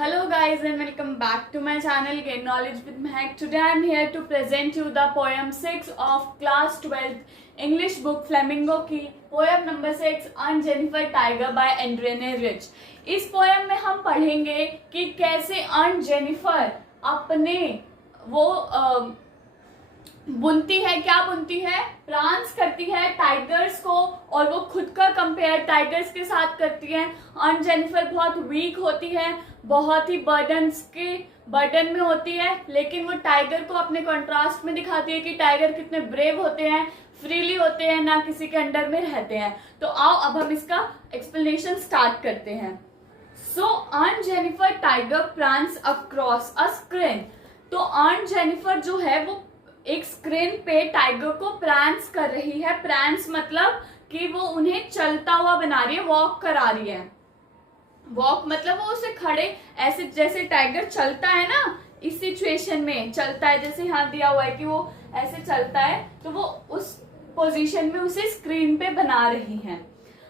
Hello guys and welcome back to my channel Gain Knowledge with Mehak. Today I am here to present you the poem 6 of class 12th English book Flamingo की poem number 6 On Jennifer Tiger by Adrienne Rich. इस poem में हम पढ़ेंगे कि कैसे on Jennifer अपने वो बुनती है, क्या बुनती है, प्रांस करती है टाइगर्स को और वो खुद का कंपेयर टाइगर्स के साथ करती है। ऑन जेनिफर बहुत वीक होती है, बहुत ही बर्डन में होती है, लेकिन वो टाइगर को अपने कंट्रास्ट में दिखाती है कि टाइगर कितने ब्रेव होते हैं, फ्रीली होते हैं, ना किसी के अंडर में रहते हैं। तो आओ अब हम इसका एक्सप्लेनेशन स्टार्ट करते हैं। So on Jennifer tiger prawns across a screen. तो ऑन जेनिफर जो है वो एक स्क्रीन पे टाइगर को प्रांस कर रही है। प्रांस मतलब कि वो उन्हें चलता हुआ बना रही है, वॉक करा रही है। वॉक मतलब वो उसे खड़े ऐसे जैसे टाइगर चलता है ना, इस सिचुएशन में चलता है, जैसे यहाँ दिया हुआ है कि वो ऐसे चलता है, तो वो उस पोजीशन में उसे स्क्रीन पे बना रही है।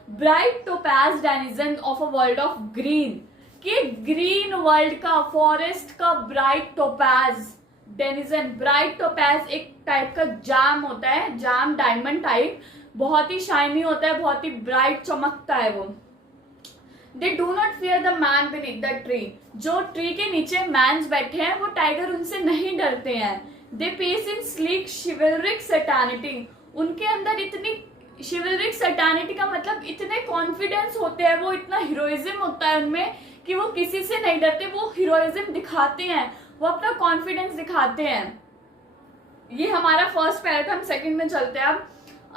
Bright topaz denizen of a world of green, कि ग्रीन वर्ल्ड का, फॉरेस्ट का bright topaz denizen. Bright topaz एक टाइप का जाम होता है, जाम डायमंड टाइप, बहुत ही शाइनी होता है, बहुत ही ब्राइट चमकता है वो। They do not fear the man beneath the tree, जो ट्री के नीचे मैन्स बैठे हैं वो टाइगर उनसे नहीं डरते हैं। They pace in sleek chivalric certainty, उनके अंदर इतनी शिवलरिक सर्टेनिटी का मतलब इतने कॉन्फिडेंस होते हैं, वो इतना हीरोइज्म होता है उनमें कि वो किसी से नहीं डरते, वो हीरोइज्म दिखाते हैं, वो अपना कॉन्फिडेंस दिखाते हैं। ये हमारा फर्स्ट पैरा था, हम सेकंड में चलते हैं अब।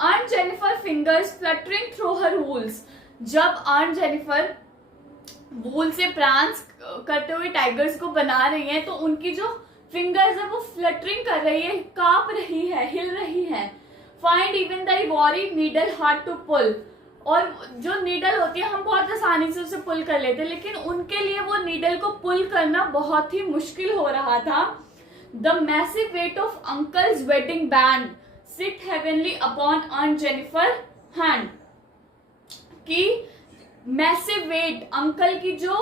On Jennifer fingers fluttering through her wools, जब ऑन जेनिफर वूल से प्रांस करते हुए टाइगर्स को बना रही हैं तो उनकी जो फिंगर्स है वो फ्लटरिंग कर रही है, कांप रही है, हिल रही है। Find even the ivory needle hard to pull, और जो नीडल होती है हम बहुत आसानी से उसे पुल कर लेते हैं, लेकिन उनके लिए वो नीडल को पुल करना बहुत ही मुश्किल हो रहा था। The massive weight of uncle's wedding band sit heavenly upon on Jennifer hand, कि मैसिव वेट, अंकल की जो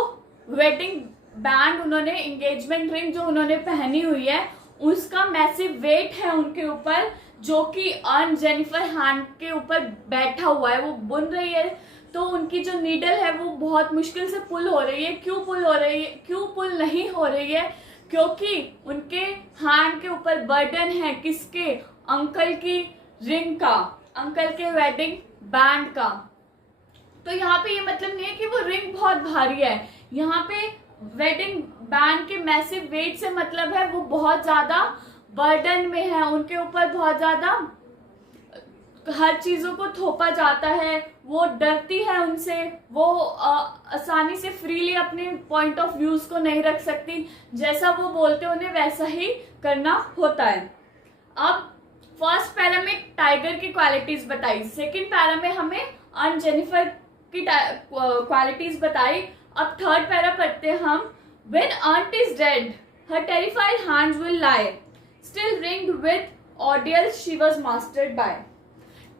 वेडिंग बैंड उन्होंने, एंगेजमेंट रिंग जो उन्होंने पहनी हुई है, उसका मैसिव वेट है उनके ऊपर, जो कि ऑन जेनिफर हैंड के ऊपर बैठा हुआ है। वो बुन रही है तो उनकी जो नीडल है वो बहुत मुश्किल से पुल हो रही है। क्यों पुल हो रही है, क्यों पुल नहीं हो रही है? क्योंकि उनके हैंड के ऊपर बर्डन है, किसके? अंकल की रिंग का, अंकल के वेडिंग बैंड का। तो यहाँ पे ये मतलब नहीं है कि वो रिंग बहुत भारी है, यहाँ पे वेडिंग बैंड के मैसिव वेट से मतलब है वो बहुत ज्यादा बर्डन में है, उनके ऊपर बहुत ज्यादा हर चीजों को थोपा जाता है, वो डरती है उनसे, वो आसानी से फ्रीली अपने पॉइंट ऑफ व्यूज को नहीं रख सकती, जैसा वो बोलते उन्हें वैसा ही करना होता है। अब फर्स्ट पैरा में टाइगर की क्वालिटीज बताई, सेकंड पैरा में हमें ऑन जेनिफर की क्वालिटीज बताई। अब थर्ड पैरा पढ़ते हैं हम। When ऑन्ट is dead her terrified hands will lie still ringed with ordeals she was mastered by,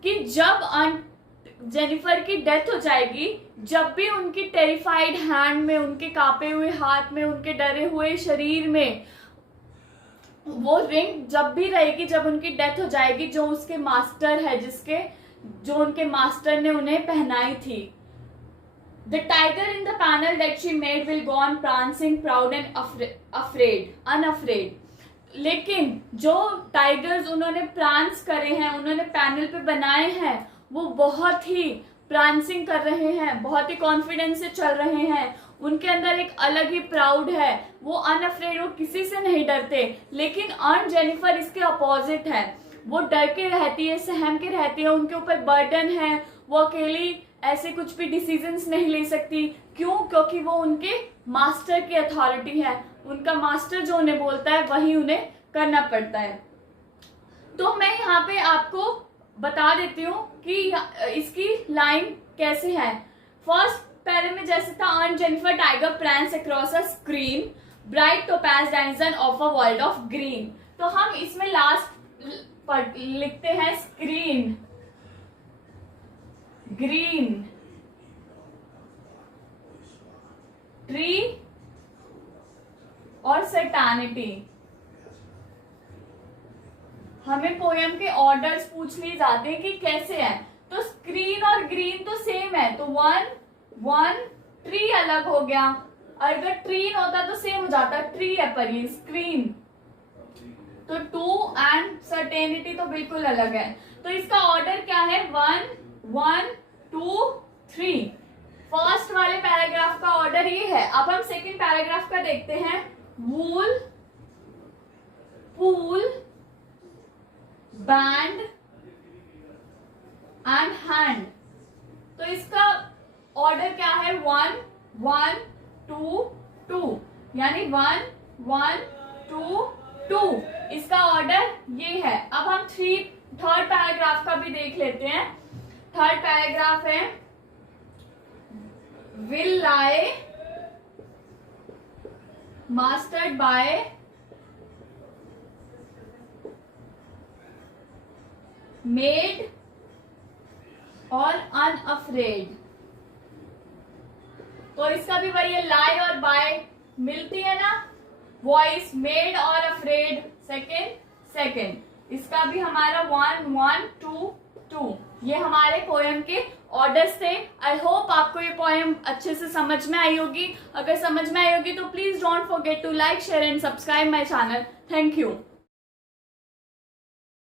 कि जब ऑन्ट जेनिफर की डेथ हो जाएगी, जब भी उनकी टेरिफाइड हैंड में, उनके कांपे हुए हाथ में, उनके डरे हुए शरीर में वो रिंग जब भी रहेगी, जब उनकी डेथ हो जाएगी, जो उसके मास्टर है, जो उनके मास्टर ने उन्हें पहनाई थी। The tiger in the panel that she made will go on prancing proud and unafraid. लेकिन जो टाइगर्स उन्होंने प्रांस करे हैं, उन्होंने पैनल पे बनाए हैं, वो बहुत ही प्रांसिंग कर रहे हैं, बहुत ही कॉन्फिडेंस से चल रहे हैं, उनके अंदर एक अलग ही प्राउड है, वो अनअफ्रेड, वो किसी से नहीं डरते। लेकिन ऑन जेनिफर इसके अपोजिट है, वो डर के रहती है, सहम के रहती है, उनके ऊपर बर्डन है, वो अकेली ऐसे कुछ भी डिसीजंस नहीं ले सकती। क्यों? क्योंकि वो उनके मास्टर की अथॉरिटी है, उनका मास्टर जो उन्हें बोलता है वही उन्हें करना पड़ता है। तो मैं यहाँ पे आपको बता देती हूँ कि इसकी लाइन कैसे है। फर्स्ट पैरे में जैसे था, on Jennifer tiger prawns across a screen bright topaz denizen of a world of green. तो हम इसमें लास्ट लिखते हैं स्क्रीन, ग्रीन, ट्री, और सर्टेनिटी। हमें पोयम के ऑर्डर्स पूछ लिए जाते हैं कि कैसे है। तो स्क्रीन और ग्रीन तो सेम है, तो 1 1 ट्री अलग हो गया। अगर ट्रीन होता तो सेम हो जाता, ट्री है पर ये स्क्रीन। तो 2 एंड सर्टेनिटी तो बिल्कुल अलग है। तो इसका ऑर्डर क्या है, 1 1 2 3। फर्स्ट वाले पैराग्राफ का ऑर्डर ये है। अब हम सेकंड पैराग्राफ का देखते हैं। वूल, पूल, बैंड एंड हैंड। तो इसका ऑर्डर क्या है, 1 1 2 2, यानी 1 1 2 2। इसका ऑर्डर ये है। अब हम थर्ड पैराग्राफ का भी देख लेते हैं। थर्ड पैराग्राफ है, will lie mastered bye made और अनअफ्रेड। तो इसका भी वही है, लाई और बाय मिलती है ना, वॉइस मेड और अफ्रेड सेकेंड। इसका भी हमारा 1 1 2 2। ये हमारे पोएम के ऑर्डर्स थे। आई होप आपको ये पोएम अच्छे से समझ में आई होगी। अगर समझ में आई होगी तो please don't forget to like, share and subscribe my channel. Thank you.